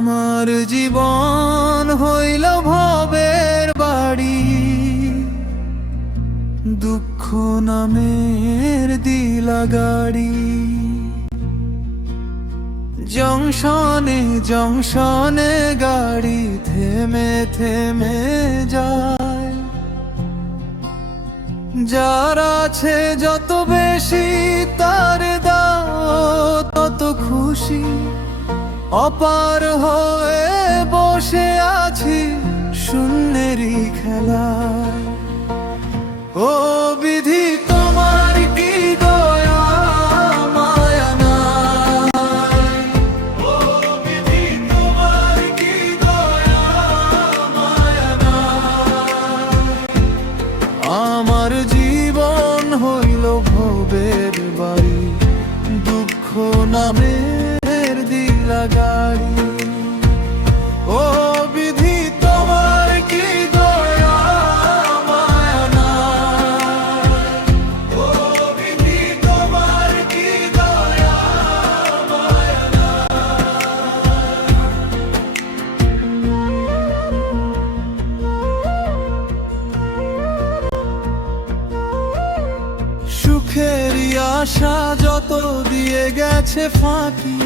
আমার জীবন হইল ভবের বাড়ি, দুঃখ নামের দিলা গাড়ি। জংশনে জংশনে গাড়ি থেমে থেমে যায়, যার আছে যত বেশি তার দাও তত খুশি। অপার হয়ে বসে আছি শূন্যেরই খেলায়। ও বিধি তোমার কি দয়া মায়া নাই, ও বিধি তোমার কি দয়া মায়া নাই। আমার জীবন হইল ভবের বাড়ি, দুঃখ নামের দিলা গাড়ি। ও বিধি তোমার কি দয়া মায়া নাই, ও বিধি তোমার কি দয়া মায়া নাই। সুখেরই আশা যত দিয়ে গেছে ফাঁকি,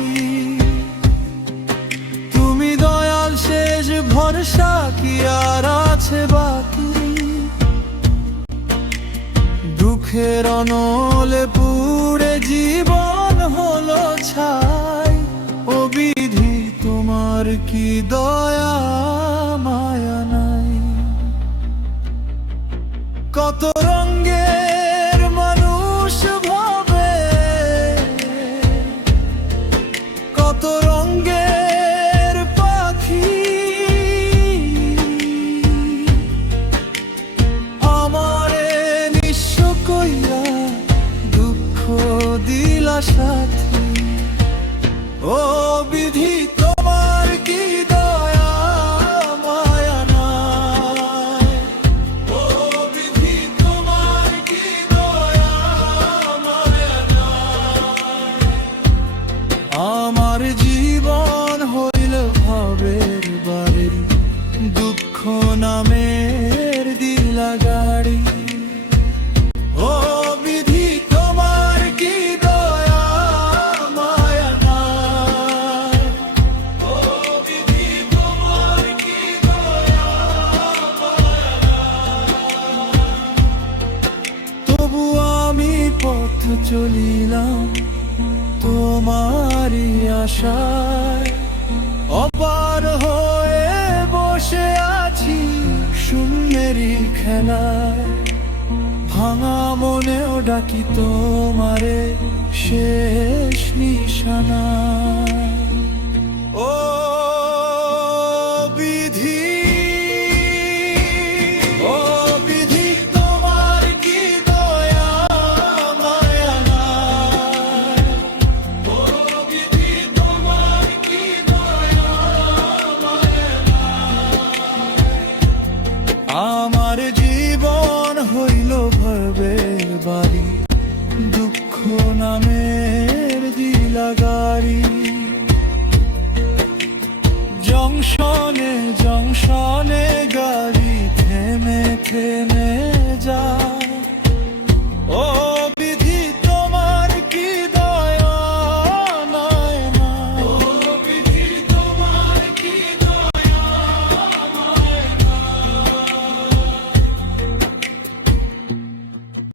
তুমি দয়াল শেষ ভরসা কি আর আছে বাকি। দুঃখের অনলে পুড়ে জীবন হলো ছাই, ও বিধি তোমার কি দয়া মায়া নাই। কত রঙের মানুষ ভাবে, কত রঙের পাখি, আমারে নিঃস্ব কইরা দুঃখ দিলা সাথী। ও বিধি তোমার কি দয়া মায়া নাই, ও বিধি তোমার কি দয়া মায়া নাই। আমার জীবন হইল ভবের বাড়ি, দুঃখ নামের দিলা গাড়ি। ও বিধি তোমার কি দয়া মায়া নাই, ও বিধি তোমার কি দয়া মায়া নাই। তবু আমি পথ চলিলাম তোমারই আশায়, অপার হয়ে বসে আছি শূন্যেরই খেলায়। ভাঙা মনেও ডাকি তোমারে শেষ নিশানায়। ও বিধি, ও বিধি তোমার কি দয়া মায়া নাই, ও বিধি তোমার কি দয়া মায়া নাই। আমার জীবন হইল ভবের বাড়ি, দুঃখ নামের দিলা গাড়ি। জংশনে জংশনে গাড়ি থেমে থেমে